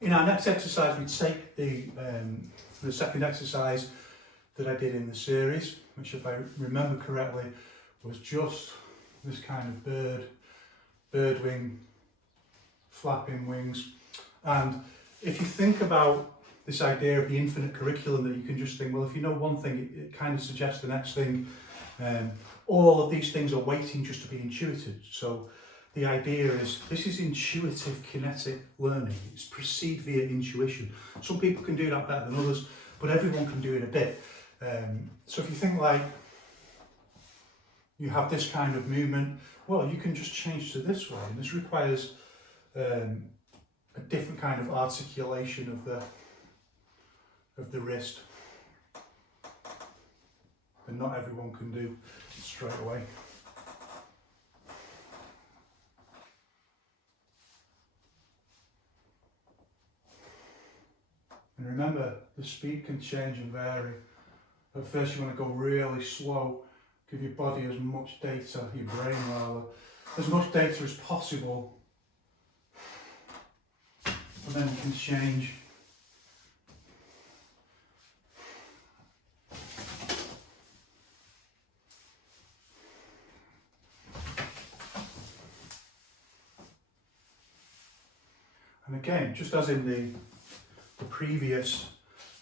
In our next exercise, we take the second exercise that I did in the series, which, if I remember correctly, was just this kind of bird wing, flapping wings. And if you think about this idea of the infinite curriculum, that you can just think, well, if you know one thing, it kind of suggests the next thing. All of these things are waiting just to be intuited. So the idea is, this is intuitive kinetic learning. It's perceived via intuition. Some people can do that better than others, but everyone can do it a bit. So if you think like you have this kind of movement, well, you can just change to this way. And this requires a different kind of articulation of the wrist that not everyone can do straight away. And remember, the speed can change and vary. At first you want to go really slow, give your body as much data, your brain rather, as much data as possible, and then you can change. And again, just as in the previous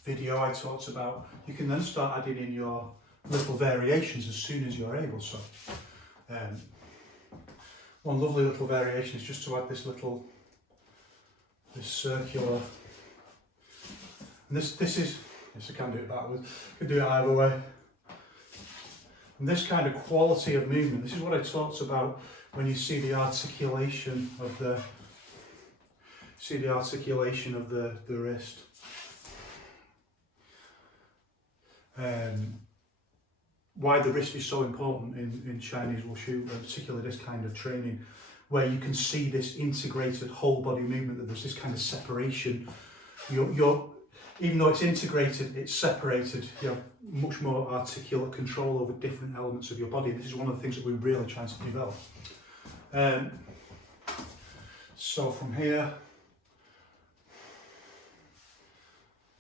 video I talked about, you can then start adding in your little variations as soon as you're able. So one lovely little variation is just to add this circular, and this is, yes, I can do it backwards, I can do it either way. And this kind of quality of movement, this is what I talked about when you see the articulation of the wrist. Why the wrist is so important in Chinese wushu, and particularly this kind of training, where you can see this integrated whole body movement, that there's this kind of separation. You're even though it's integrated, it's separated. You have much more articulate control over different elements of your body. This is one of the things that we're really trying to develop. So from here,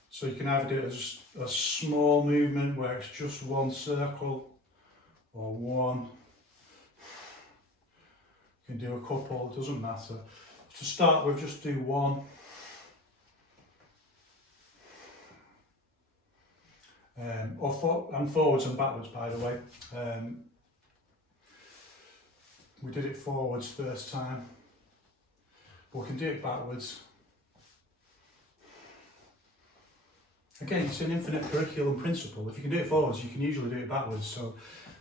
so you can either do it as a small movement where it's just one circle, or one. You can do a couple, it doesn't matter. To start with, just do one. And forwards and backwards, by the way. We did it forwards first time, but we can do it backwards. Again, it's an infinite curriculum principle. If you can do it forwards, you can usually do it backwards. So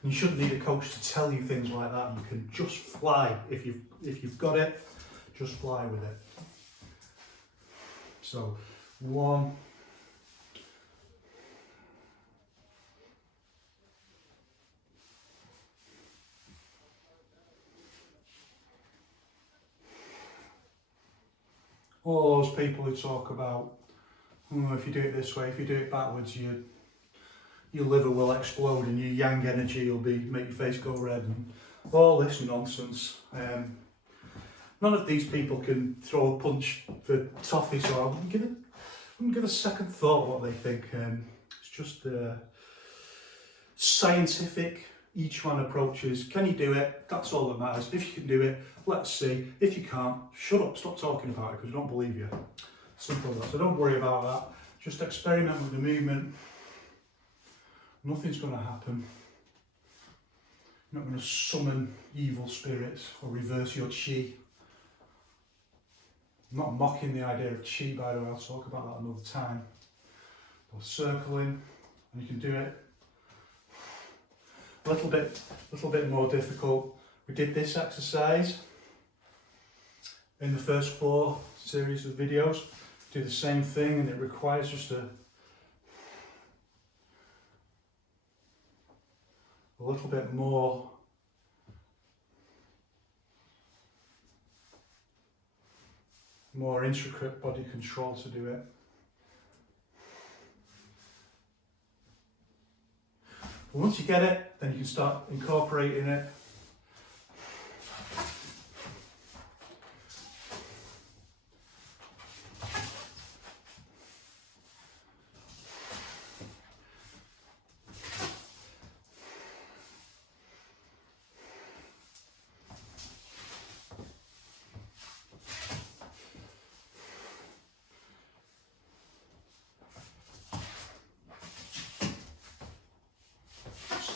you shouldn't need a coach to tell you things like that. You can just fly. If you've got it, just fly with it. So one. All those people who talk about, oh, if you do it this way, if you do it backwards, your liver will explode and your yang energy will make your face go red, and all this nonsense. None of these people can throw a punch for toffee, so I wouldn't give a second thought what they think. It's just scientific Yiquan approaches. Can you do it? That's all that matters. If you can do it, let's see. If you can't, shut up, stop talking about it, because I don't believe you. Simple as that. So don't worry about that. Just experiment with the movement. Nothing's going to happen. You're not going to summon evil spirits or reverse your chi. I'm not mocking the idea of chi, by the way. I'll talk about that another time. Or circling, and you can do it. A little bit more difficult. We did this exercise in the first 4 series of videos. Do the same thing, and it requires just a little bit more intricate body control to do it. But once you get it, then you can start incorporating it.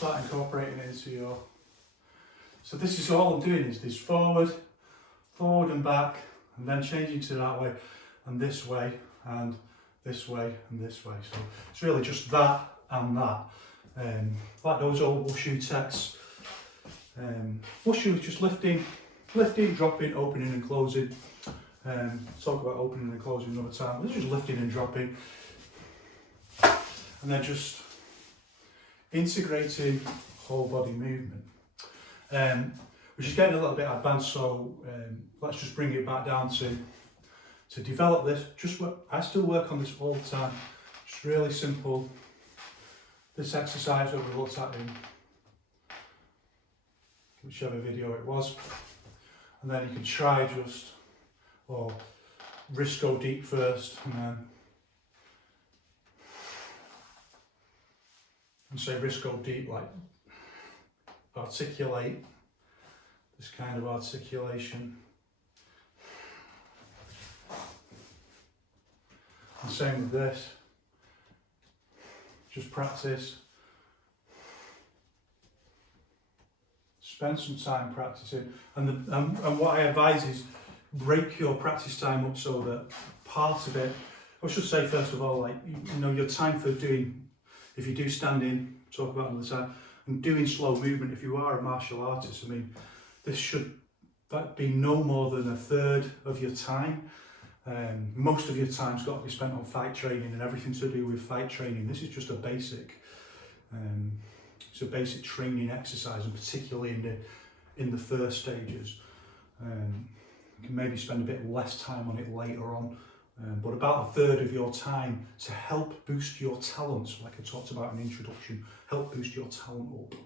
start incorporating it into your... So this is all I'm doing is this forward and back, and then changing to that way, and this way, and this way, and this way. So it's really just that and that. Like those old Wushu texts. Wushu is just lifting, dropping, opening and closing. Talk about opening and closing another time. This is just lifting and dropping. And then just integrating whole body movement. Which is getting a little bit advanced, so let's just bring it back down to develop this. I still work on this all the time. Just really simple. This exercise that we looked at in whichever video it was, and then you can try or wrist go deep first, and say wrist go deep, like articulate, this kind of articulation. And same with this, just practice. Spend some time practicing, and what I advise is break your practice time up so that part of it, I should say first of all, like, you know, your time for doing, if you do standing, talk about another time, and doing slow movement, if you are a martial artist, I mean, this should be no more than a third of your time. Most of your time's got to be spent on fight training and everything to do with fight training. This is just a basic, it's a basic training exercise, and particularly in the first stages. You can maybe spend a bit less time on it later on, but about a third of your time to help boost your talents, like I talked about in the introduction, help boost your talent up.